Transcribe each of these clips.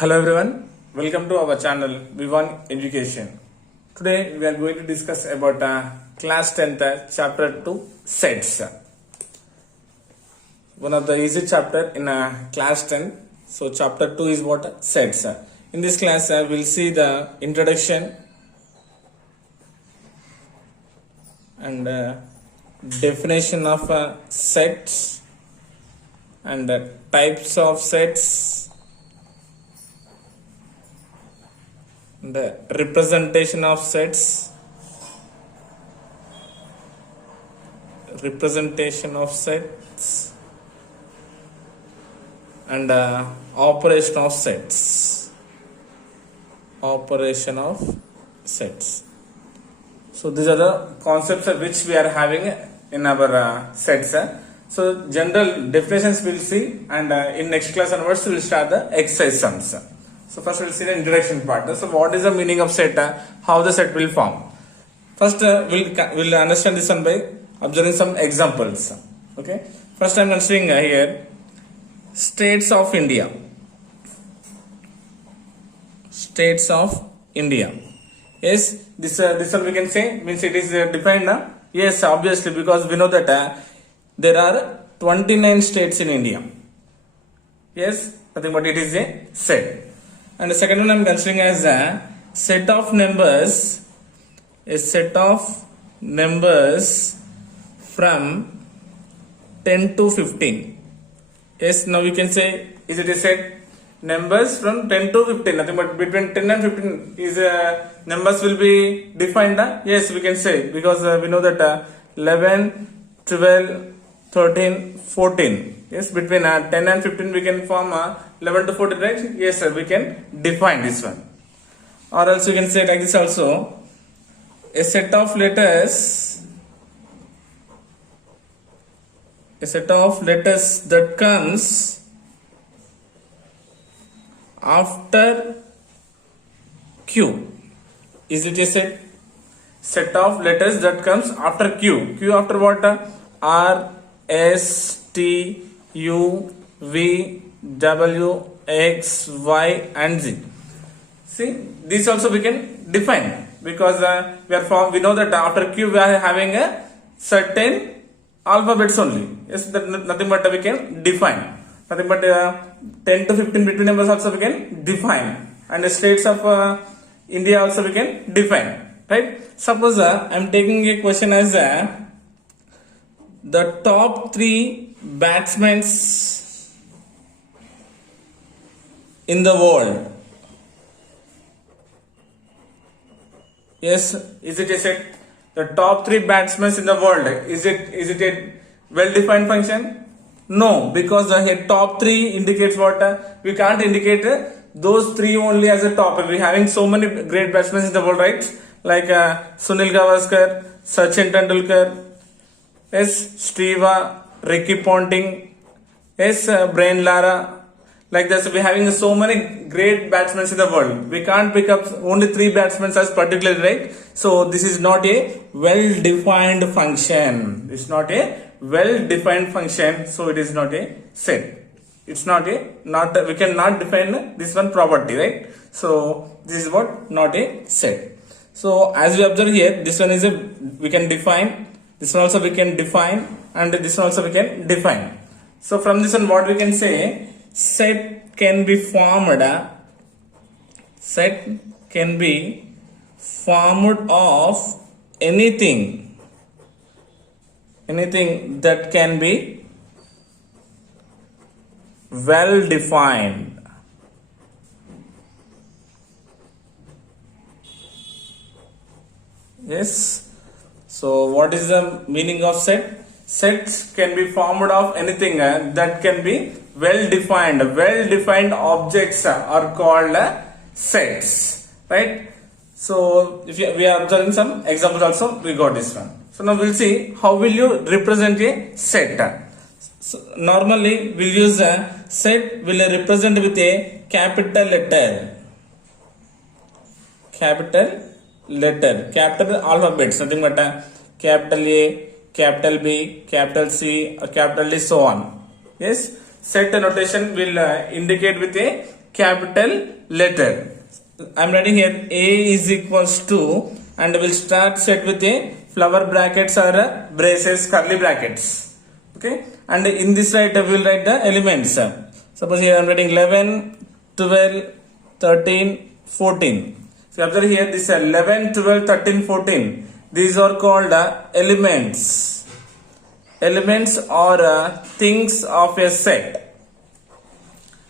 Hello everyone, welcome to our channel V1 Education. Today we are going to discuss about class 10th chapter 2 sets. One of the easy chapter in class 10. So chapter 2 is what? Sets. In this class we'll see the introduction and definition of sets and types of sets, the representation of sets, and operation of sets. So these are the concepts which we are having in our sets. So general definitions we'll see, and in next class onwards we'll start the exercise sums. So first we'll see the introduction part. So what is the meaning of set? How the set will form? First we'll understand this one by observing some examples. Okay. First I'm considering here states of India. Yes, this one we can say means it is defined. Yes, obviously, because we know that there are 29 states in India. Yes, nothing but it is a set. And the second one I am considering as a set of numbers. A set of numbers from 10 to 15. Yes, now we can say, is it a set? Numbers from 10 to 15, nothing but between 10 and 15 is numbers will be defined. Yes, we can say, because we know that 11, 12, 13, 14. Yes, between 10 and 15 we can form 11 to 14, right? Yes, sir, we can define this one. Or else we can say like this also, a set of letters that comes after Q. Is it a set? Set of letters that comes after Q. Q after what? R, S, T, U, V, W, X, Y and Z. See, this also we can define, because we know that after Q we are having a certain alphabets only. Yes, that nothing but we can define. Nothing but 10 to 15 between numbers also we can define, and the states of India also we can define, right? Suppose I am taking a question as the top 3 batsmen in the world. Yes, is it a set? The top 3 batsmen in the world, is it a well defined function? No, because the top 3 indicates what? We can't indicate those 3 only as a top. We're having so many great batsmen in the world, right? Like Sunil Gavaskar, Sachin Tendulkar, yes, Steve, Ricky Ponting, yes, Brian Lara. Like this, we're having so many great batsmen in the world. We can't pick up only 3 batsmen as particularly, right? So this is not a well-defined function. It's not a well-defined function, so it is not a set. It's we cannot define this one property, right? So this is what? Not a set. So as we observe here, this one is we can define, this one also we can define, and this one also we can define. So from this one what we can say, set can be formed of anything that can be well defined. Yes. So what is the meaning of set? Sets can be formed of anything that can be well defined. Well defined objects are called sets, right? So if we are observing some examples also, we got this one. So now we'll see how will you represent a set. So normally we'll use a set will represent with a capital letter. Capital alphabets, nothing but capital A, capital B, capital C, or capital D, so on. Yes, set notation will indicate with a capital letter. I'm writing here A is equals to, and we'll start set with a flower brackets or braces, curly brackets. Okay, and in this right we will write the elements. Suppose here I'm writing 11, 12, 13, 14. So observe here this 11, 12, 13, 14. These are called elements. Elements or things of a set.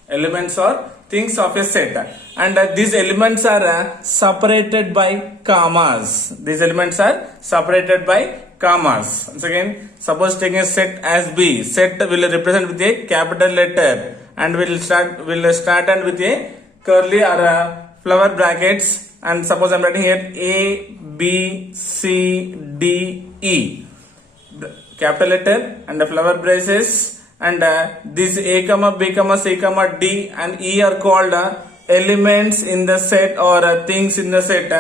Elements or things of a set, and these elements are separated by commas. These elements are separated by commas. Once again, suppose taking a set as B, set will represent with a capital letter, and will start and with a curly or flower brackets. And suppose I'm writing here A, B, C, D, E, capital letter and the flower braces. And this A comma B comma C comma D and E are called elements in the set or things in the set,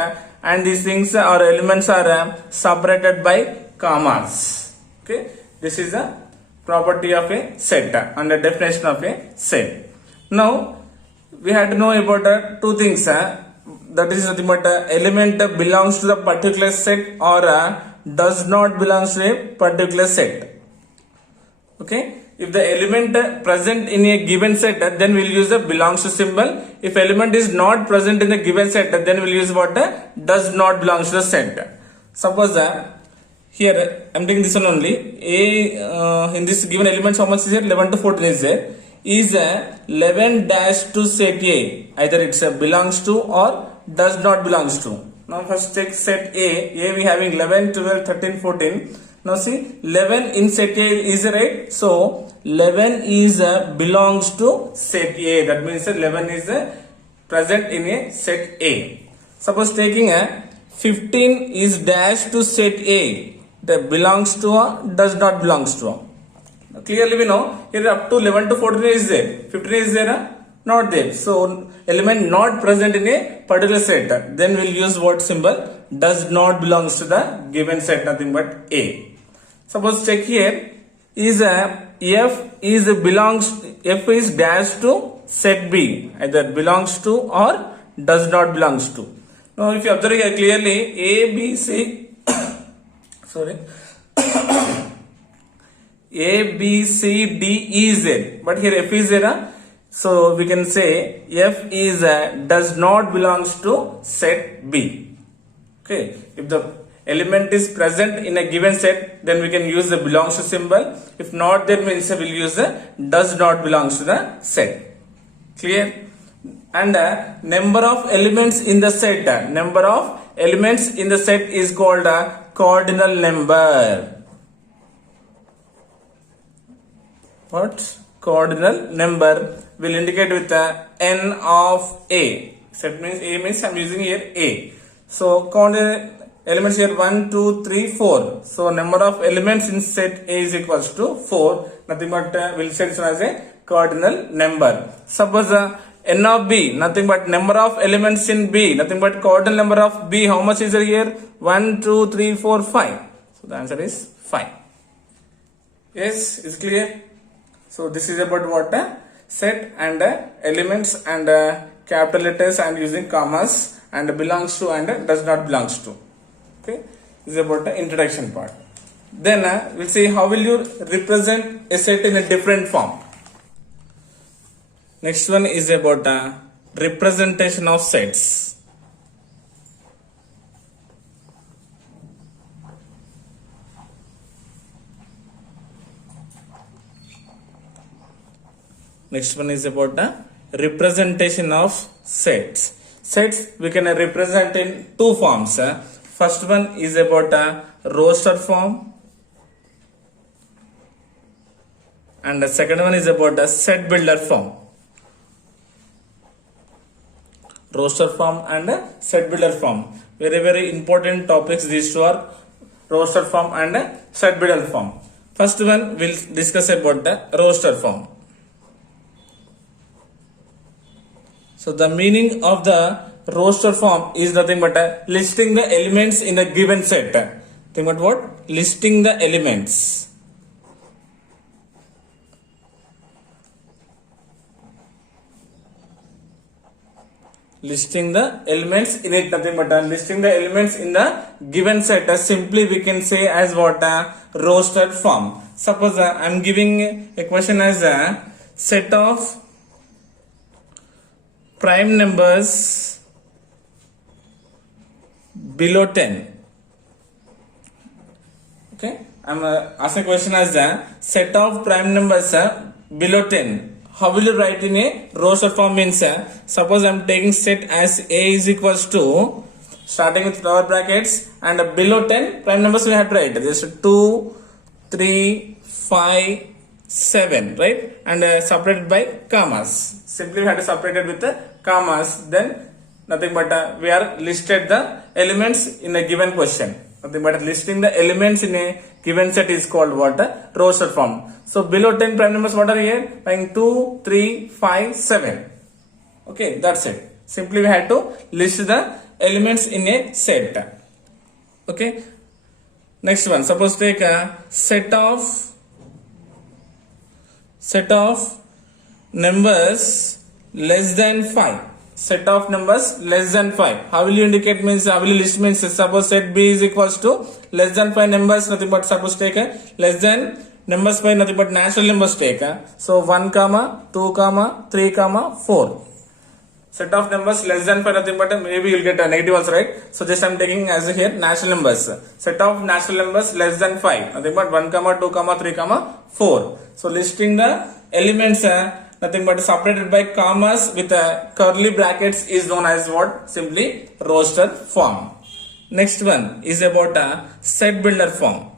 and these things or elements are separated by commas. Okay, this is a property of a set and the definition of a set. Now we had to know about two things. That is nothing but element belongs to the particular set or does not belong to a particular set. Okay. If the element present in a given set, then we'll use the belongs to symbol. If element is not present in the given set, then we'll use what does not belong to the set. Suppose here I'm taking this one only. A in this given elements, how much is there? 11 to 14 is there. Is 11 dash to set A. Either it's belongs to or does not belongs to. Now first take set A. A we having 11, 12, 13, 14. Now see 11 in set A is right. So 11 is belongs to set A. That means 11 is present in a set A. Suppose taking a 15 is dash to set A. That belongs to or does not belongs to. Now, clearly we know here up to 11 to 14 is there. 15 is there? Not there. So element not present in a particular set. Then we'll use what symbol? Does not belongs to the given set, nothing but A. Suppose check here is F is dash to set B, either belongs to or does not belongs to. Now if you observe here clearly A, B, C sorry A, B, C, D, E is there, but here F is there. So we can say F is does not belongs to set B. Okay, if the element is present in a given set, then we can use the belongs to symbol. If not, then means we'll use the does not belongs to the set. Clear? And number of elements in the set. Number of elements in the set is called a cardinal number. What? Cardinal number will indicate with n of A. Set means A means I'm using here A. So cardinal elements here 1, 2, 3, 4. So number of elements in set A is equals to 4. Nothing but we'll set this one as a cardinal number. Suppose n of B, nothing but number of elements in B, nothing but cardinal number of B. How much is there here? 1, 2, 3, 4, 5. So the answer is 5. Yes, is clear? So this is about what set and elements and capital letters and using commas and belongs to and does not belongs to. Okay, this is about the introduction part. Then we'll see how will you represent a set in a different form. Next one is about representation of sets. Next one is about representation of sets. Sets we can represent in two forms. First one is about roster form, and the second one is about set builder form. Roster form and set builder form. Very important topics. These two are roster form and set builder form. First one we'll discuss about the roster form. So the meaning of the roster form is nothing but listing the elements in a given set. Think about what? Listing the elements. Listing the elements in it, nothing but listing the elements in the given set. Simply we can say as what a roster form. Suppose I am giving a question as a set of prime numbers below 10. Okay, I am asking a question as a set of prime numbers below 10. How will you write in a roster form? Means suppose I am taking set as A is equals to, starting with lower brackets, and below 10 prime numbers we have to write just 2, 3, 5, 7, right? And separated by commas. Simply we have to separate it with the commas. Then nothing but we are listed the elements in a given question. Nothing but listing the elements in a given set is called what? A roster form. So below 10 prime numbers, what are here? Like 2, 3, 5, 7. Okay, that's it. Simply we had to list the elements in a set. Okay. Next one. Suppose take a set of numbers less than 5. Set of numbers less than 5. How will you indicate? Means how will you list? Means suppose set B is equals to less than 5 numbers, nothing but suppose take a less than numbers by nothing but natural numbers take. So 1 comma 2 comma 3 comma 4. Set of numbers less than 5, nothing but maybe you'll get a negative also, right? So just I'm taking as here natural numbers. Set of natural numbers less than 5, nothing but 1 comma 2 comma 3 comma 4. So listing the elements nothing but separated by commas with curly brackets is known as what? Simply roster form. Next one is about a set builder form.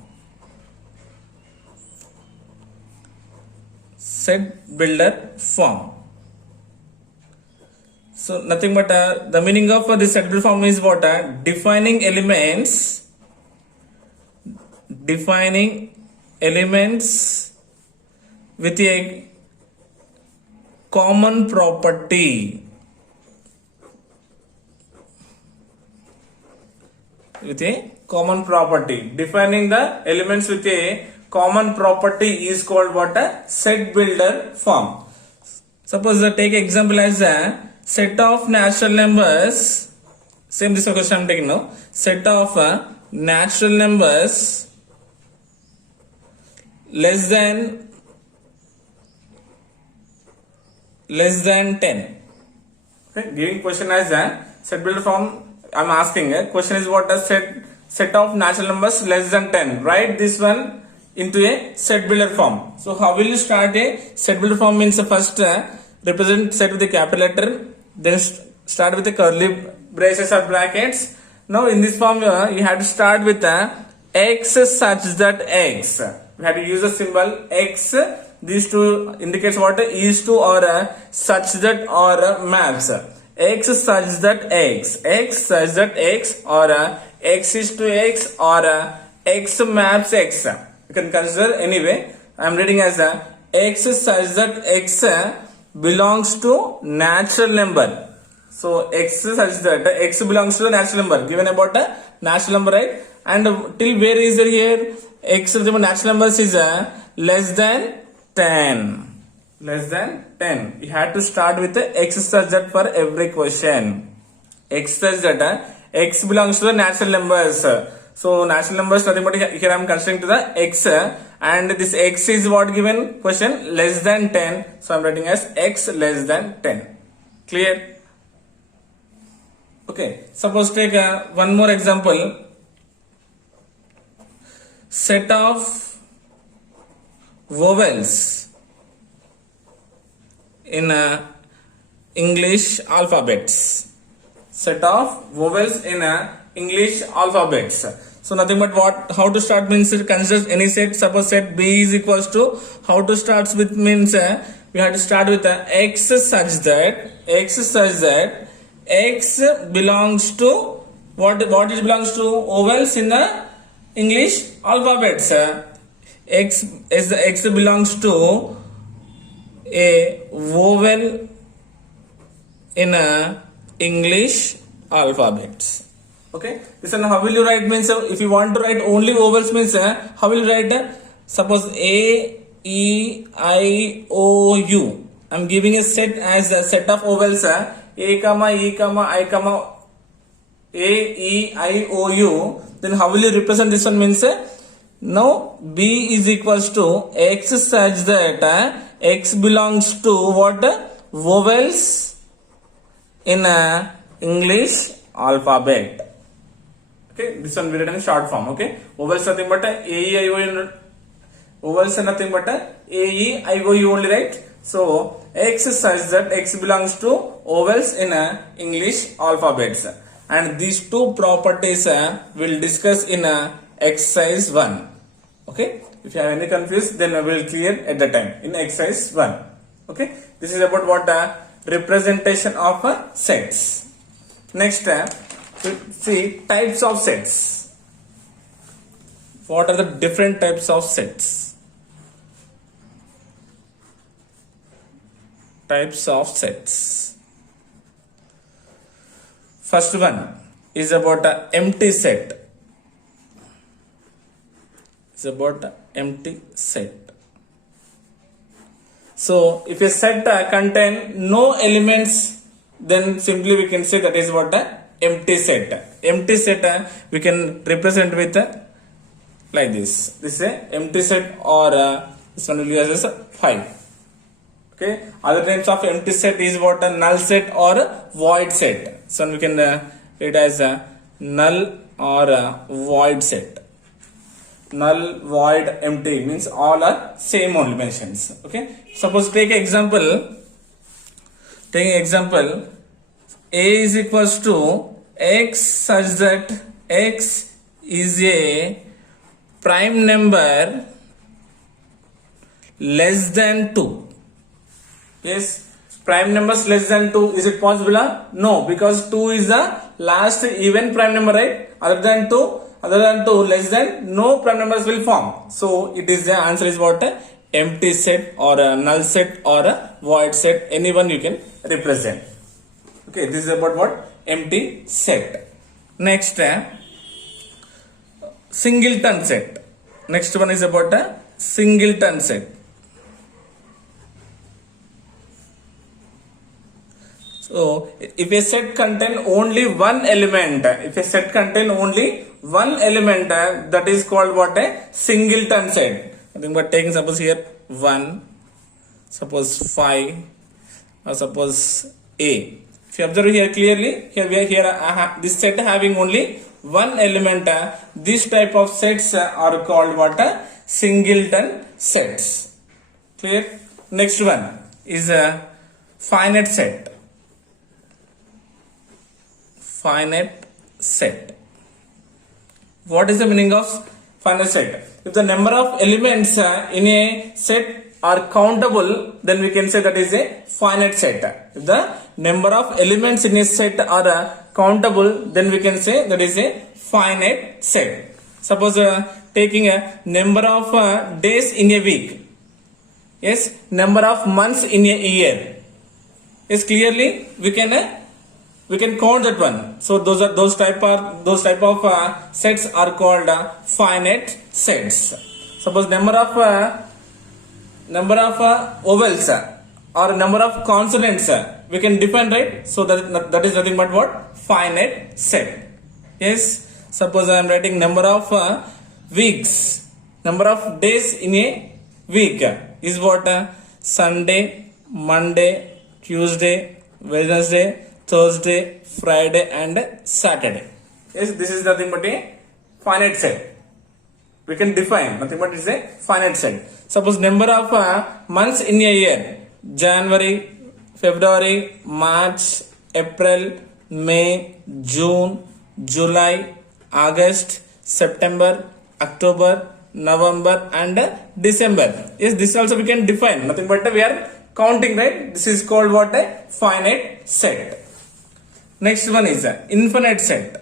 Set builder form. So nothing but the meaning of this set builder form is what? Defining elements with a common property. Defining the elements with a common property is called what? A set builder form. Suppose take example as a set of natural numbers. Same this question I'm taking now. Set of natural numbers less than 10. Okay, giving question as a set builder form. I'm asking a question is what? A set of natural numbers less than 10. Write this one into a set builder form. So how will you start a set builder form? Means first represent set with a capital letter, then start with the curly braces or brackets. Now in this form you have to start with x such that x. We have to use the symbol x. These two indicates what? Is to or such that or maps. X such that x, x such that x, or x is to x, or x maps x. You can consider anyway. I am reading as x such that x belongs to natural number. So x such that x belongs to a natural number. Given about a natural number, right? And till where is there here? X natural numbers is less than 10. Less than 10. You had to start with the x such that for every question. X such that x belongs to the natural numbers. So natural numbers nothing but here I am considering to the x, and this x is what given question? Less than 10. So I am writing as x less than 10. Clear? Okay. Suppose take one more example. Set of vowels in English alphabets. Set of vowels in English alphabets. So nothing but what? How to start means consider any set. Suppose set B is equals to, how to start with means we have to start with x such that x belongs to what it belongs to? Vowels in the English alphabets. X belongs to a vowel in English alphabets. Okay, this one how will you write? Means if you want to write only vowels means how will you write? Suppose A, E, I, O, U. I'm giving a set as a set of vowels A comma E comma I comma A E I O U, then how will you represent this one? Means now B is equals to X such that X belongs to what? Vowels in English alphabet. Okay, this one we written in short form. Okay, vowels nothing but A E I O U. Vowels are nothing but A E I O U only, right? So X such that X belongs to vowels in English alphabets, and these two properties we'll discuss in exercise 1. Okay, if you have any confused, then we will clear at the time in exercise 1. Okay, this is about what representation of sets. Next, we see types of sets. What are the different types of sets? Types of sets. First one is about an empty set. It's about an empty set. So if a set contain no elements, then simply we can say that is what an empty set. Empty set we can represent with like this. This is a empty set, or this one will be as 5. Okay. Other types of empty set is what? A null set or a void set. So we can read as a null or a void set. Null, void, empty means all are same only mentions. Okay. Suppose take example. Taking example, A is equals to X such that X is a prime number less than 2. Yes, prime numbers less than 2, is it possible? No, because 2 is the last even prime number, right? Other than 2, less than, no prime numbers will form. So it is, the answer is what? Empty set or a null set or a void set, anyone you can represent. Okay, this is about what? Empty set. Next, singleton set. Next one is about a singleton set. So if a set contain only one element, that is called what? A singleton set. Nothing but taking suppose here 1, suppose 5, or suppose A. If you observe here clearly, here this set having only one element, this type of sets are called what? Singleton sets. Clear? Next one is a finite set. Finite set. What is the meaning of finite set? If the number of elements in a set are countable, then we can say that is a finite set. If the number of elements in a set are countable, then we can say that is a finite set. Suppose taking a number of days in a week. Yes, number of months in a year. Yes, clearly we can count that one. So those type of sets are called finite sets. Suppose number of vowels or number of consonants we can define, right? So that is nothing but what? Finite set. Yes. Suppose I am writing number of weeks, number of days in a week is what? Sunday, Monday, Tuesday, Wednesday, Thursday, Friday and Saturday. Yes, this is nothing but a finite set. We can define, nothing but it's a finite set. Suppose number of months in a year: January, February, March, April, May, June, July, August, September, October, November and December. Yes, this also we can define, nothing but we are counting, right? This is called what? A finite set. Next one is an infinite set.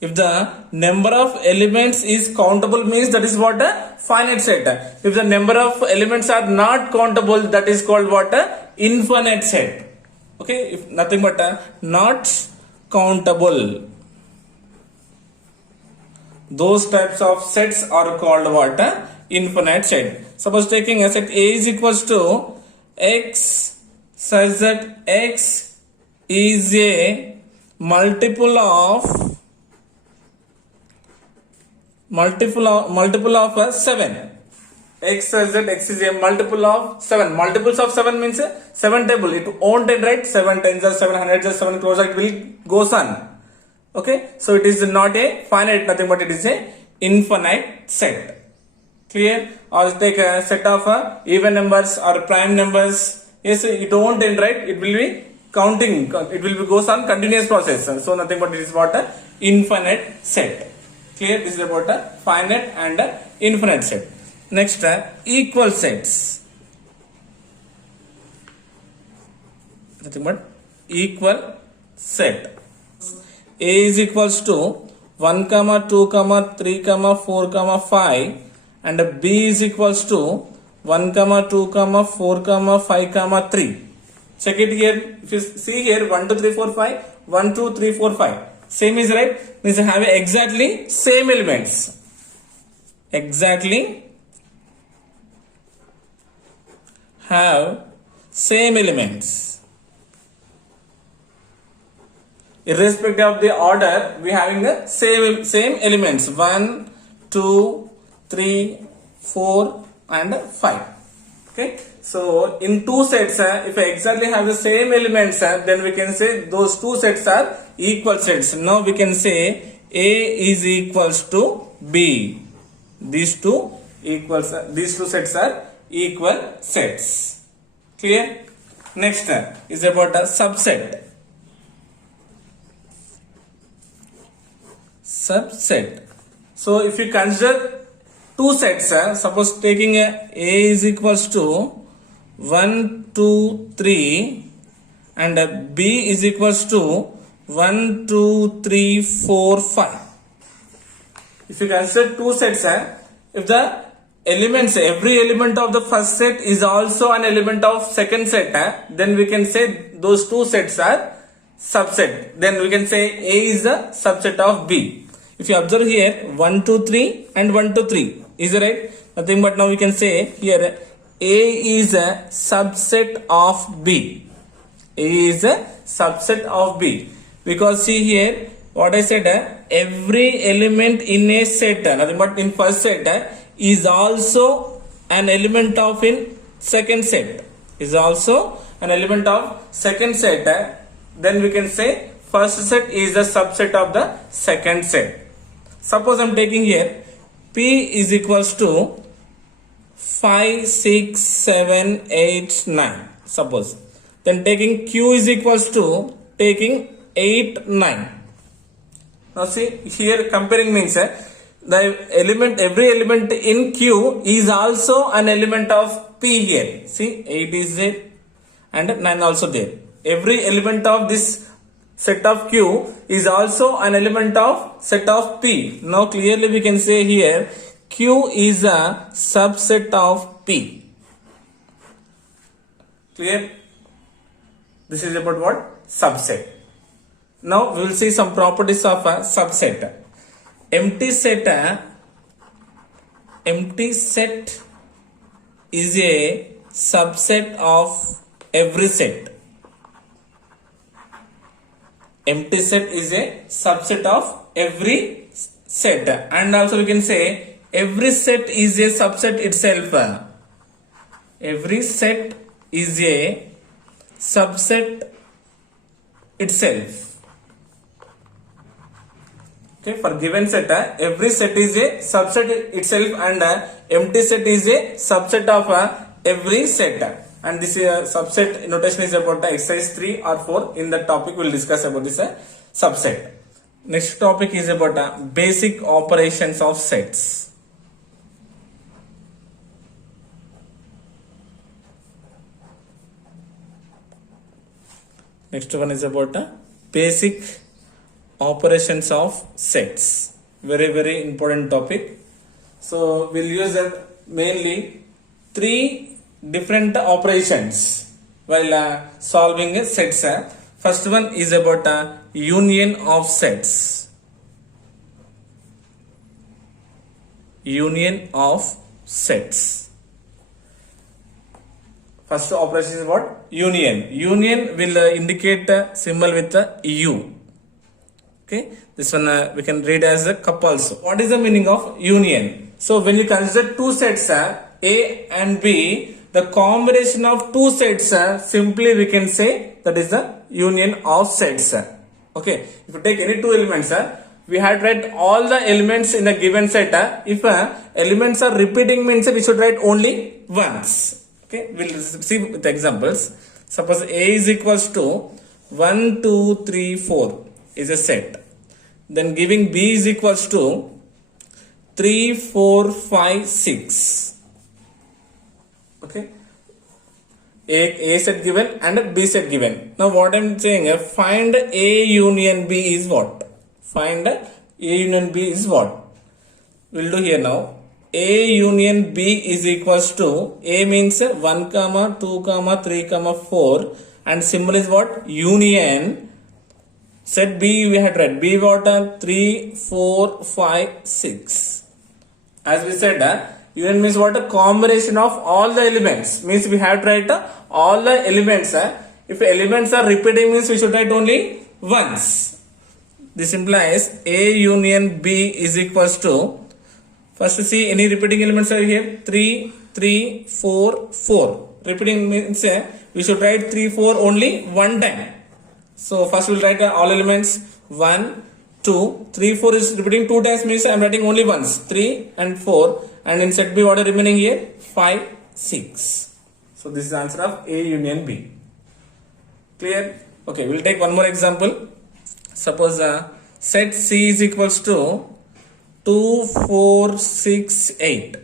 If the number of elements is countable, means that is what? A finite set. If the number of elements are not countable, that is called what? A infinite set. Okay, if nothing but not countable. Those types of sets are called what? Infinite set. Suppose taking a set A is equals to X such that X is a multiple of 7. X such that X is a multiple of 7. Multiples of 7 means 7 table. It won't end, right? 7 tens are 7, 100s are 7, close, it will goes on. Okay, so it is not a finite, nothing but it is a infinite set. Clear? Or take a set of even numbers or prime numbers. Yes, it won't end, right? It will be counting. It will be goes on continuous process. So nothing but it is what a infinite set. Clear? This is about a finite and a infinite set. Next, equal sets. Nothing but equal set. A is equals to 1, 2, 3, 4, 5 and B is equals to 1, 2, 4, 5, 3. Check it here. If you see here 1, 2, 3, 4, 5, 1, 2, 3, 4, 5. Same is right. Means have exactly same elements. Exactly have same elements. Irrespective of the order, we having the same elements 1, 2, 3, 4 and 5. Okay, so in two sets, if I exactly have the same elements, then we can say those two sets are equal sets. Now we can say A is equals to B. These two sets are equal sets. Clear? Next is about a subset. Subset. So if you consider two sets, suppose taking A is equals to 1, 2, 3 and B is equals to 1, 2, 3, 4, 5. If you consider two sets, if the elements, every element of the first set is also an element of second set, then we can say those two sets are subset. Then we can say A is a subset of B. If you observe here 1, 2, 3 and 1, 2, 3 is right? Nothing but now we can say here A is a subset of B. A is a subset of B. Because see here what I said, every element in a set, nothing but in first set is also an element of in second set. Is also an element of second set. Then we can say first set is a subset of the second set. Suppose I am taking here P is equals to 5, 6, 7, 8, 9. Suppose. Then taking Q is equals to taking 8, 9. Now see here comparing means the element, every element in Q is also an element of P here. See 8 is there and 9 also there. Every element of this set of Q is also an element of set of P. Now clearly we can say here Q is a subset of P. Clear? This is about what? Subset. Now we will see some properties of a subset. Empty set is a subset of every set. Empty set is a subset of every set, and also we can say every set is a subset itself. Every set is a subset itself. Okay, for given set, every set is a subset itself and empty set is a subset of every set. And this subset notation is about exercise 3 or 4. In the topic we will discuss about this subset. Next topic is about basic operations of sets. Next one is about basic operations of sets. Very important topic. So we'll use mainly 3 different operations while solving sets. First one is about union of sets. union of sets. First operation is what? Union. Union will indicate a symbol with a U. Okay, this one we can read as a couples. What is the meaning of union? So when you consider two sets A and B, the combination of two sets simply we can say that is the union of sets. Okay, if you take any two elements, we had write all the elements in a given set. If elements are repeating means we should write only once. Okay, we'll see with examples. Suppose A is equals to 1, 2, 3, 4 is a set. Then giving B is equals to 3, 4, 5, 6. Okay. A set given and B set given. Now what I am saying, find A union B is what? Find A union B is what? We'll do here now. A union B is equals to, A means 1, 2, 3, 4 and symbol is what? Union. Set B we had read. B what? 3, 4, 5, 6. As we said, union means what? A combination of all the elements. Means we have to write all the elements. If elements are repeating means we should write only once. This implies A union B is equals to, first see any repeating elements are here. 3, 3, 4, 4. Repeating means we should write 3, 4 only one time. So first we'll write all elements 1, 2, 3, 4 is repeating two times means I am writing only once. 3 and 4 and in set B what are remaining here? 5, 6. So this is the answer of A union B. Clear? Okay, we'll take one more example. Suppose set C is equals to 2, 4, 6, 8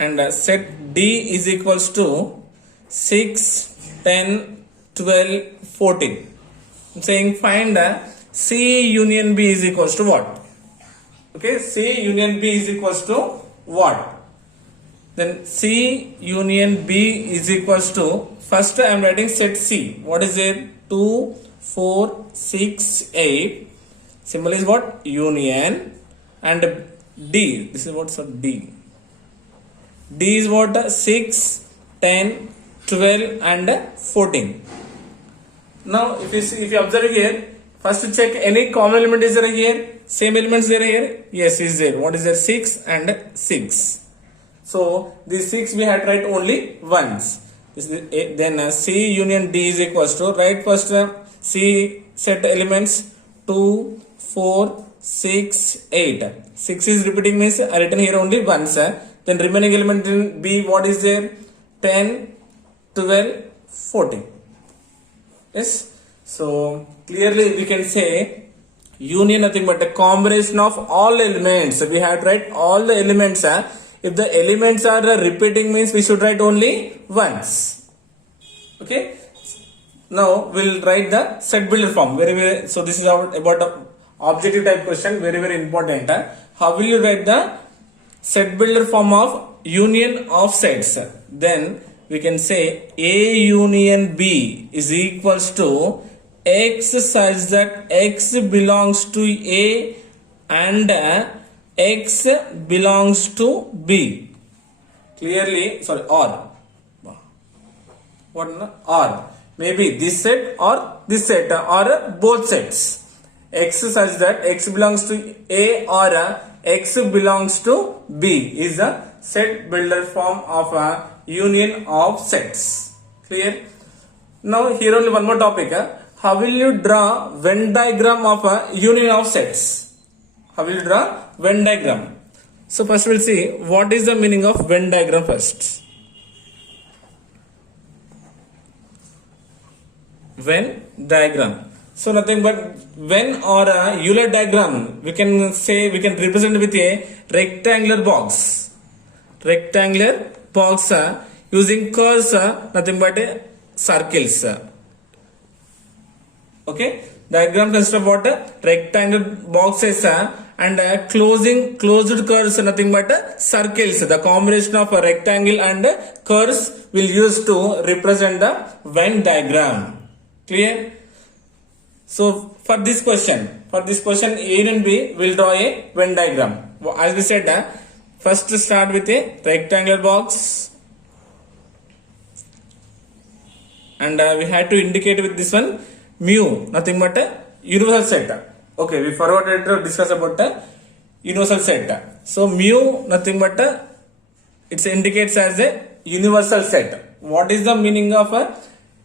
and set D is equals to 6, 10, 12, 14. I'm saying find C union B is equals to what? Okay, C union B is equals to what? Then C union B is equals to, first I am writing set C. What is it? 2, 4, 6, 8. Symbol is what? Union. And D. This is what's D. D is what? 6, 10, 12 and 14. Now if you observe here, first check any common element is there here. Same elements there here. Yes, is there. What is there? 6 and 6. So this 6 we had to write only once. Then C union D is equals to, write first C set elements 2, 4, 6, 8. 6 is repeating means I written here only once. Then remaining element in B what is there? 10, 12, 14. Yes. So clearly we can say union nothing but a combination of all elements. We have to write all the elements. If the elements are repeating means we should write only once. Okay. Now we'll write the set builder form. So this is about the objective type question. Very important. How will you write the set builder form of union of sets? Then we can say A union B is equals to X such that X belongs to A and X belongs to B. Clearly, sorry, or. What? Or. Maybe this set or this set or both sets. X such that X belongs to A or X belongs to B is the set builder form of a union of sets. Clear? Now here only one more topic. How will you draw Venn diagram of a union of sets? How will you draw Venn diagram? So first we'll see what is the meaning of Venn diagram first. Venn diagram. So nothing but Venn or a Euler diagram, we can say, we can represent with a rectangular box. Rectangular box using curves, nothing but circles. Okay, diagram consists of what? Rectangular boxes and closed curves, nothing but circles. The combination of a rectangle and curves will use to represent the Venn diagram. Clear? So for this question A and B will draw a Venn diagram. As we said, First start with a rectangular box, and we had to indicate with this one mu, nothing but a universal set. Okay, we forgot to discuss about a universal set. So mu, nothing but it indicates as a universal set. What is the meaning of a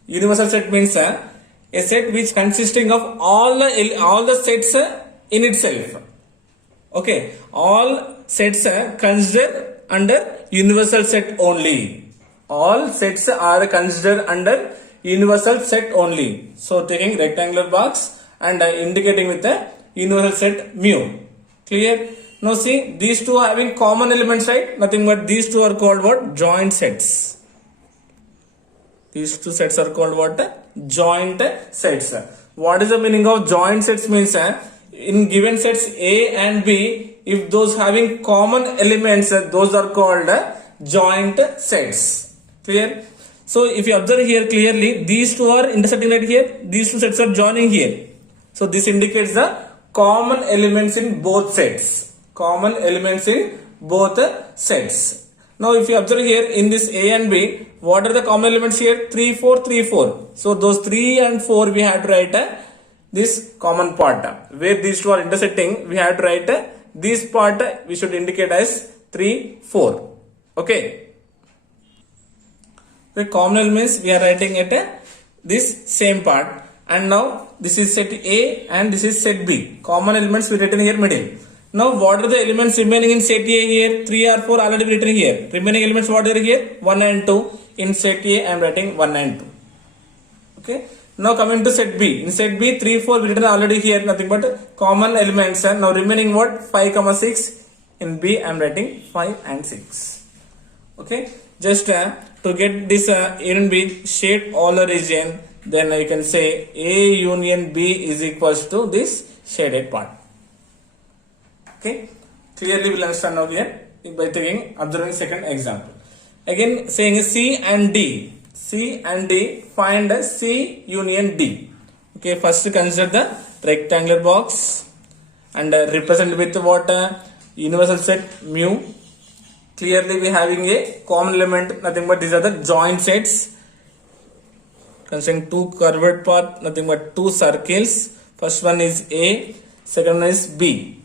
universal set? Means a set which consisting of all the sets in itself. Okay, all sets are considered under universal set only. All sets are considered under universal set only. So taking rectangular box and indicating with a universal set mu. Clear? Now see, these two having common elements, right? Nothing but these two are called what? Joint sets. These two sets are called what? Joint sets. What is the meaning of joint sets? Means in given sets A and B, if those having common elements, those are called joint sets. Clear? So if you observe here clearly, these two are intersecting right here. These two sets are joining here. So this indicates the common elements in both sets. Common elements in both sets. Now if you observe here in this A and B, what are the common elements here? 3, 4, 3, 4. So those 3 and 4 we have to write this common part. Where these two are intersecting, we have to write this part we should indicate as 3, 4. Okay. The common elements we are writing at this same part. And now this is set A and this is set B. Common elements we written here middle. Now what are the elements remaining in set A here? 3 or 4 already written here. Remaining elements what are here? 1 and 2. In set A I am writing 1 and 2. Okay. Now coming to set B. In set B 3, 4 written already here. Nothing but common elements. And now remaining what? 5, 6. In B I am writing 5 and 6. Okay. Just to get this A and B shade all the region, then you can say A union B is equals to this shaded part. Okay, clearly we will understand now here by taking observing second example. Again saying C and D. C and D, find C union D. Okay, first consider the rectangular box and represent with what? Universal set mu. Clearly we having a common element, nothing but these are the joint sets. Considering two curved path, nothing but two circles. First one is A, second one is B.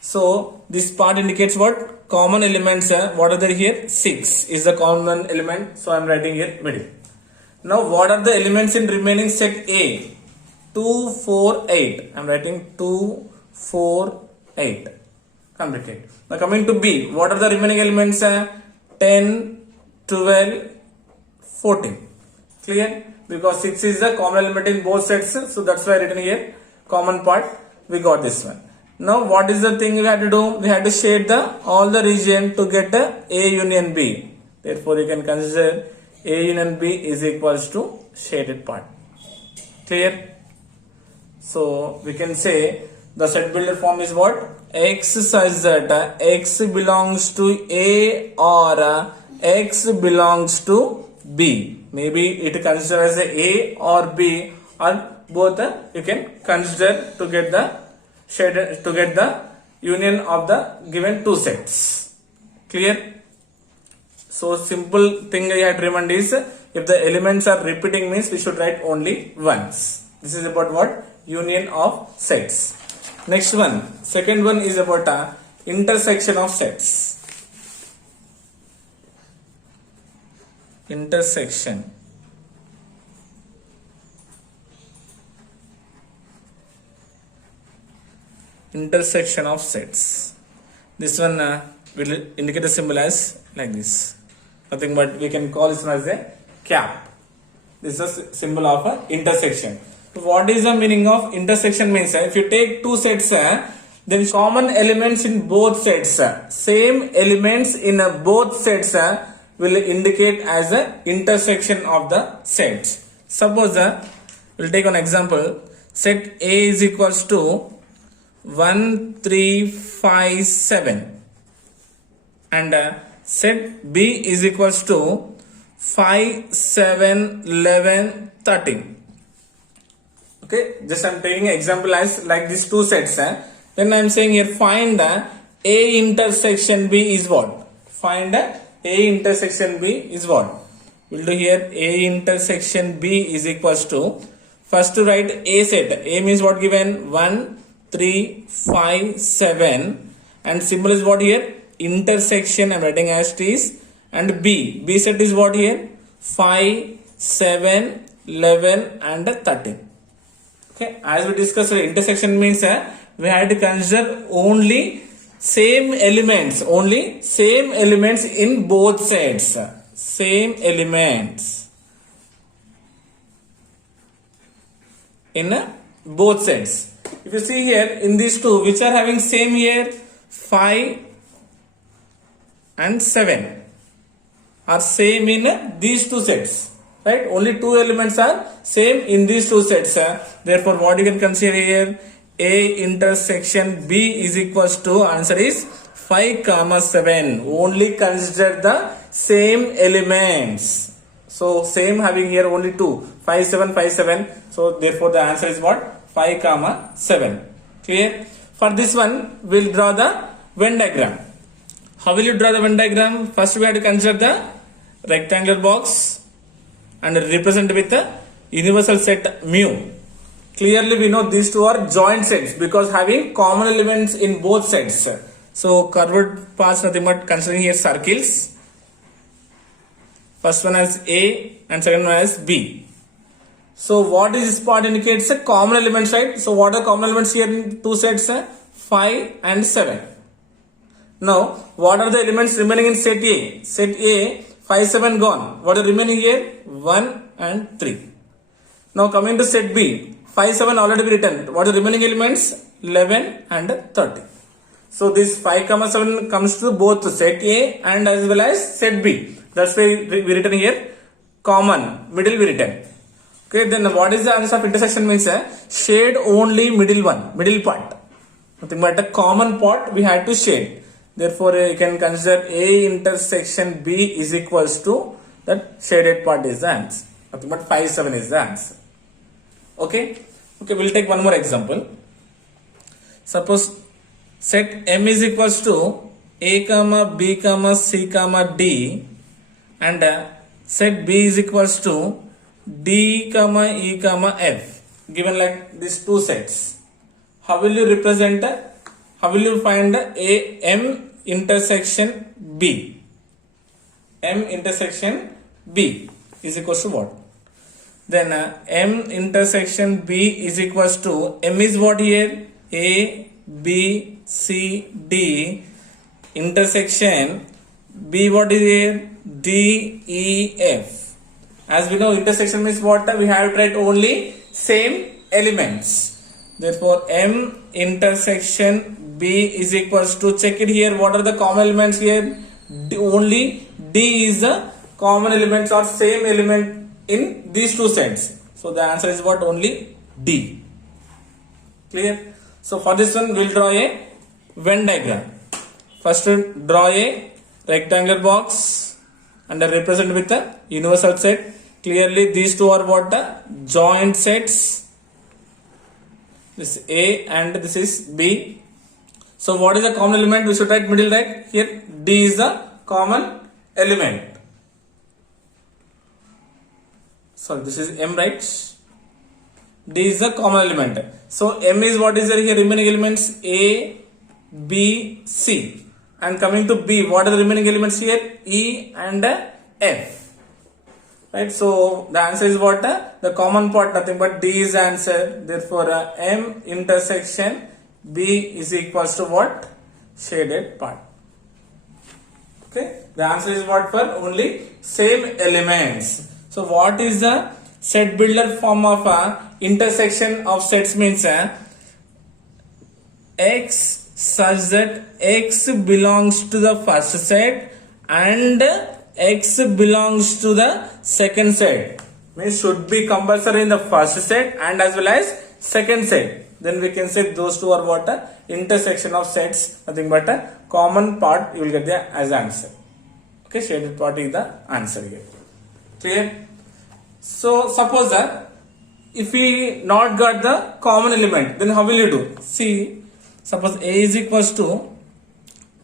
So this part indicates what? Common elements. What are there here? 6 is the common element. So I am writing here middle. Now what are the elements in remaining set A? 2, 4, 8. I am writing 2, 4, 8. Completed. Now coming to B. What are the remaining elements? 10, 12, 14. Clear? Because 6 is the common element in both sets. So that's why I written here common part. We got this one. Now what is the thing we had to do? We had to shade all the region to get A union B. Therefore you can consider A union B is equals to shaded part. Clear? So we can say the set builder form is what? X such that X belongs to A or X belongs to B. Maybe it considers A or B or both. You can consider to get the shaded, to get the union of the given two sets. Clear? So simple thing you have to remember is if the elements are repeating means we should write only once. This is about what? Union of sets. Next one, second one is about intersection of sets. Intersection. Intersection of sets. This one will indicate the symbol as like this. Nothing but we can call this one as a cap. This is a symbol of intersection. So what is the meaning of intersection? Means if you take two sets, then common elements in both sets, same elements in both sets will indicate as a intersection of the sets. Suppose we'll take an example. Set A is equals to 1, 3, 5, 7 and set B is equals to 5, 7, 11, 13. Okay, just I'm taking an example as like these two sets. Then I'm saying here find A intersection B is what? Find A intersection B is what? We'll do here A intersection B is equals to, first to write A set. A means what given? 1, 3, 5, 7, and symbol is what here? Intersection, I'm writing as it is. And B set is what here? 5, 7, 11 and 13. Okay, as we discussed, intersection means we had to consider only same elements in both sides. Same elements in both sides. If you see here in these two, which are having same here, 5 and 7 are same in these two sets. Right? Only two elements are same in these two sets. Therefore, what you can consider here, A intersection B is equals to, answer is 5, 7. Only consider the same elements. So, same having here only two, 5, 7, 5, 7. So, therefore, the answer is what? 5, 7. Clear? For this one, we'll draw the Venn diagram. How will you draw the Venn diagram? First, we have to consider the rectangular box and represent with the universal set mu. Clearly we know these two are joint sets because having common elements in both sets. So curved parts nothing but considering here circles. First one as A and second one as B. So what is this part indicates? A common elements, right? So what are common elements here in two sets? 5 and 7. Now what are the elements remaining in set A? Set A, 5, 7 gone. What are remaining here? 1 and 3. Now coming to set B, 5, 7 already written. What are the remaining elements? 11 and 30. So this 5, 7 comes to both set A and as well as set B. That's why we written here common, middle we written. Okay, then what is the answer of intersection means? Shade only middle part. Nothing but a common part we had to shade. Therefore, you can consider A intersection B is equals to that shaded part is the answer. Nothing but 5, 7 is the answer. Okay, we'll take one more example. Suppose set M is equals to A, B, C, D and set B is equals to D, E, F. Given like these two sets. How will you represent? How will you find A M intersection B? M intersection B is equals to what? Then M intersection B is equals to, M is what here? A, B, C, D intersection B, what is here? D, E, F. As we know, intersection means what? We have to write only same elements. Therefore, M intersection B is equals to, check it here, what are the common elements here? Only D is the common elements or same element in these two sets. So the answer is what? Only D. Clear? So for this one, we'll draw a Venn diagram. First, draw a rectangular box and represent with a universal set. Clearly, these two are what? The joint sets. This is A and this is B. So what is the common element? We should write middle, right? Here D is the common element. So this is M, right? D is the common element. So M is what is there here? Remaining elements A, B, C. And coming to B, what are the remaining elements here? E and F. Right, so the answer is what? The common part, nothing but D is the answer. Therefore, M intersection B is equals to what? Shaded part. Okay, the answer is what? For only same elements. So, what is the set builder form of intersection of sets means? X such that X belongs to the first set and X belongs to the second set. Means should be compulsory in the first set and as well as second set. Then we can say those two are what? Intersection of sets. Nothing but a common part you will get there as answer. Okay, shaded part is the answer here. Clear? So suppose that if we not got the common element, then how will you do? See, suppose A is equals to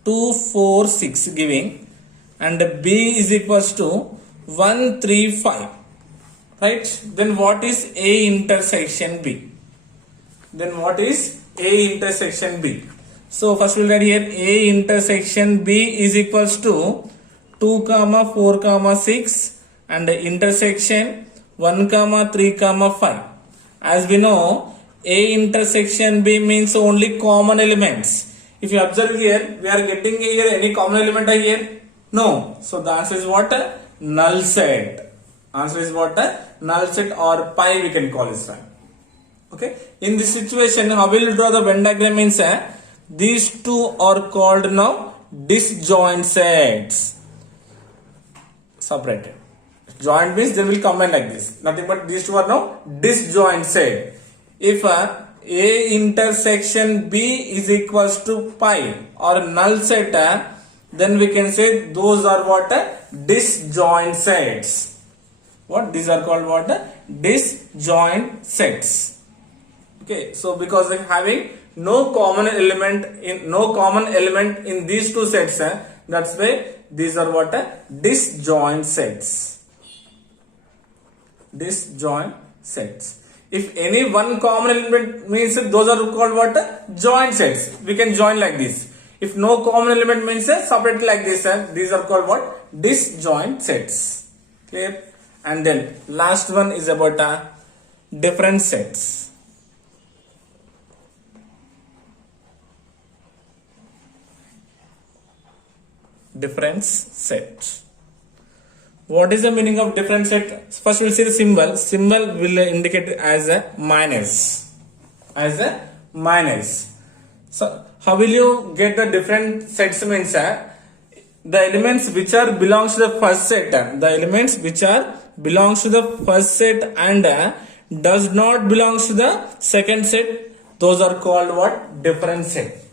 2, 4, 6 giving, and B is equals to 1, 3, 5. Right? Then what is A intersection B? Then what is A intersection B? So first we'll write here A intersection B is equals to 2, 4, 6 and intersection 1, 3, 5. As we know, A intersection B means only common elements. If you observe here, we are getting here any common element here? No. So the answer is what? Null set. Answer is what? Null set or pi we can call this one. Okay. In this situation, how will you draw the Venn diagram means these two are called now disjoint sets. Separated. Joint means they will combine like this. Nothing but these two are now disjoint set. If A intersection B is equals to pi or null set, then we can say those are what? Disjoint sets. What? These are called what? Disjoint sets. Okay. So because of having no common element in these two sets, that's why these are what? Disjoint sets. Disjoint sets. If any one common element means those are called what? Joint sets. We can join like this. If no common element means separate like this, these are called what? Disjoint sets. Clear? And then last one is about different sets. Difference set. What is the meaning of difference set? First we'll see the symbol. Symbol will indicate as a minus. As a minus. So how will you get the different sets means the elements which are belongs to the first set. The elements which are belongs to the first set and does not belongs to the second set. Those are called what? Different set.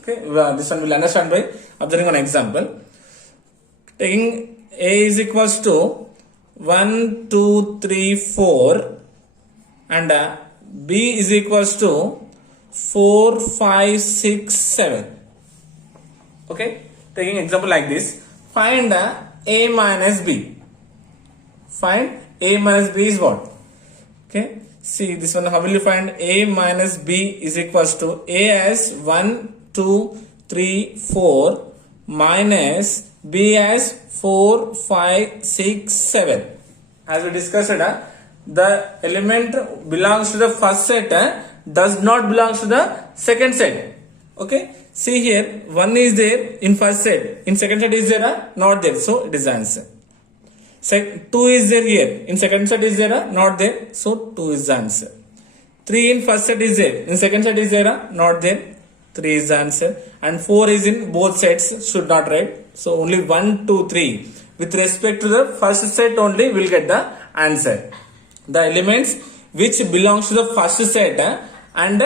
Okay, this one will understand by observing an example. Taking A is equals to 1, 2, 3, 4 and B is equals to 4, 5, 6, 7. Okay, taking example like this. Find A minus B. Find A minus B is what? Okay, see this one. How will you find A minus B is equals to A as 1, 2, 3, 4 minus B as 4, 5, 6, 7. As we discussed, the element belongs to the first set does not belong to the second set. Okay. See here, 1 is there in first set. In second set is there? Not there. So it is answer. 2 is there here. In second set is there? Not there. So 2 is the answer. 3 in first set is there. In second set is there? Not there. 3 is the answer. And 4 is in both sets. Should not write. So only 1, 2, 3. With respect to the first set only we will get the answer. The elements which belongs to the first set and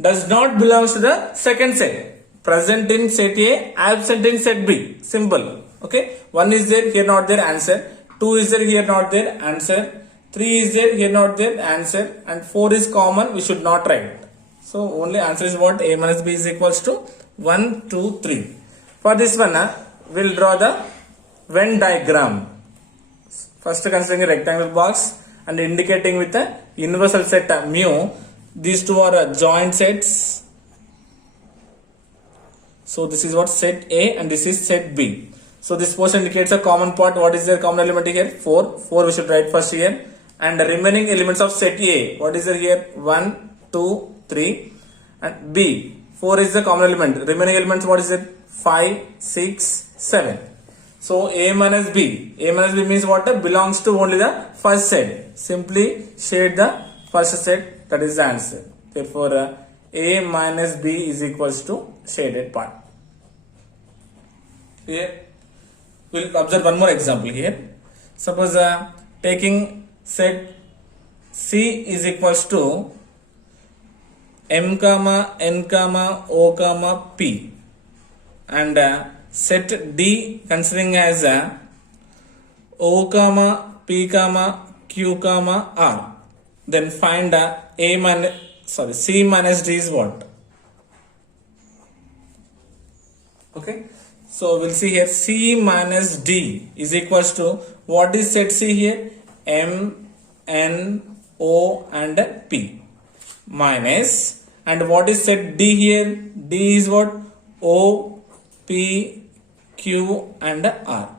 does not belongs to the second set. Present in set A, absent in set B. Simple. Okay. 1 is there, here not there, answer. 2 is there, here not there, answer. 3 is there, here not there, answer. And 4 is common, we should not write. So only answer is what? A minus B is equals to 1, 2, 3. For this one, we'll draw the Venn diagram. First considering a rectangle box and indicating with a universal set mu. These two are joint sets. So this is what set A and this is set B. So this portion indicates a common part. What is their common element here? 4. 4 we should write first here. And the remaining elements of set A. What is there here? 1, 2, 3. And B. 4 is the common element. Remaining elements what is it? 5, 6, 7. So A minus B. A minus B means what? Belongs to only the first set. Simply shade the first set. That is the answer. Therefore A minus B is equals to shaded part. Here we'll observe one more example here. Suppose taking set C is equals to M comma N comma O comma P and set D considering as O comma P comma Q comma R. Then find C minus D is what? Okay, so we'll see here C minus D is equals to what is set C here? M, N, O and P minus, and what is set D here? D is what? O, P, Q and R.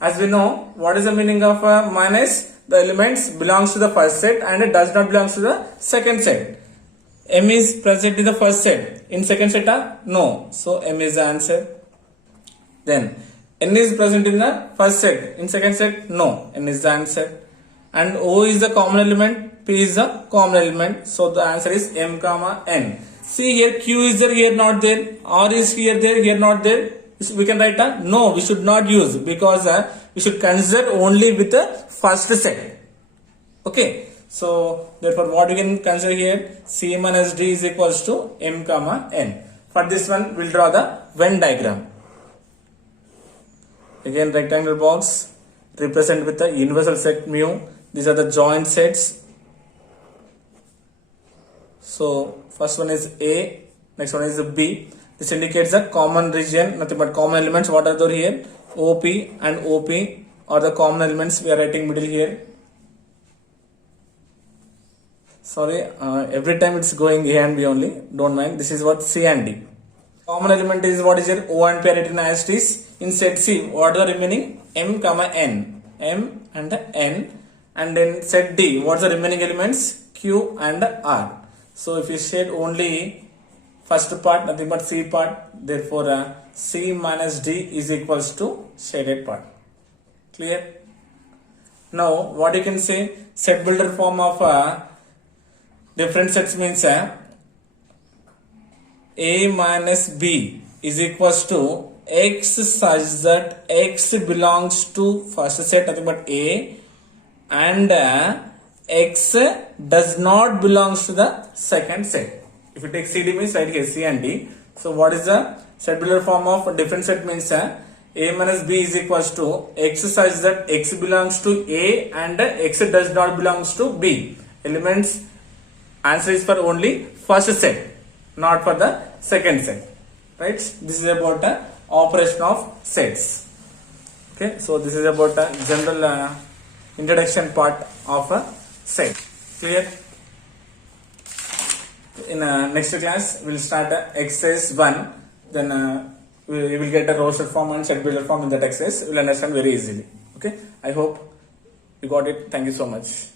As we know, what is the meaning of minus? The elements belongs to the first set and it does not belong to the second set. M is present in the first set. In second set, no. So M is the answer. Then N is present in the first set. In second set, no. N is the answer. And O is the common element. P is the common element. So the answer is M comma N. See here, Q is there, here not there. R is here, there, here not there. We can write no. We should not use, because we should consider only with the first set. Okay. So therefore, what we can consider here, C minus D is equals to M comma N. For this one, we'll draw the Venn diagram. Again, rectangle box represent with the universal set mu. These are the joint sets. So first one is A, next one is B. This indicates the common region, nothing but common elements. What are there here? OP and OP are the common elements. We are writing middle here. Sorry, every time it's going A and B only. Don't mind. This is what C and D. Common element is what is here? O and P are written as it is. In set C, what are the remaining? M comma N. M and N. And in set D, what's the remaining elements? Q and R. So if you shade only first part, nothing but C part, therefore C minus D is equals to shaded part. Clear? Now what you can say, set builder form of different sets means A minus B is equals to X such that X belongs to first set, nothing but A, and X does not belongs to the second set. If you take CD means right here C and D. So what is the set builder form of different set means A minus B is equals to X such that X belongs to A and X does not belongs to B. Elements answer is for only first set, not for the second set. Right? This is about operation of sets. Okay, so this is about general introduction part of a set. Clear? In next class, we will start exercise 1. Then we will get a roster form and set builder form in that exercise. We will understand very easily. Okay. I hope you got it. Thank you so much.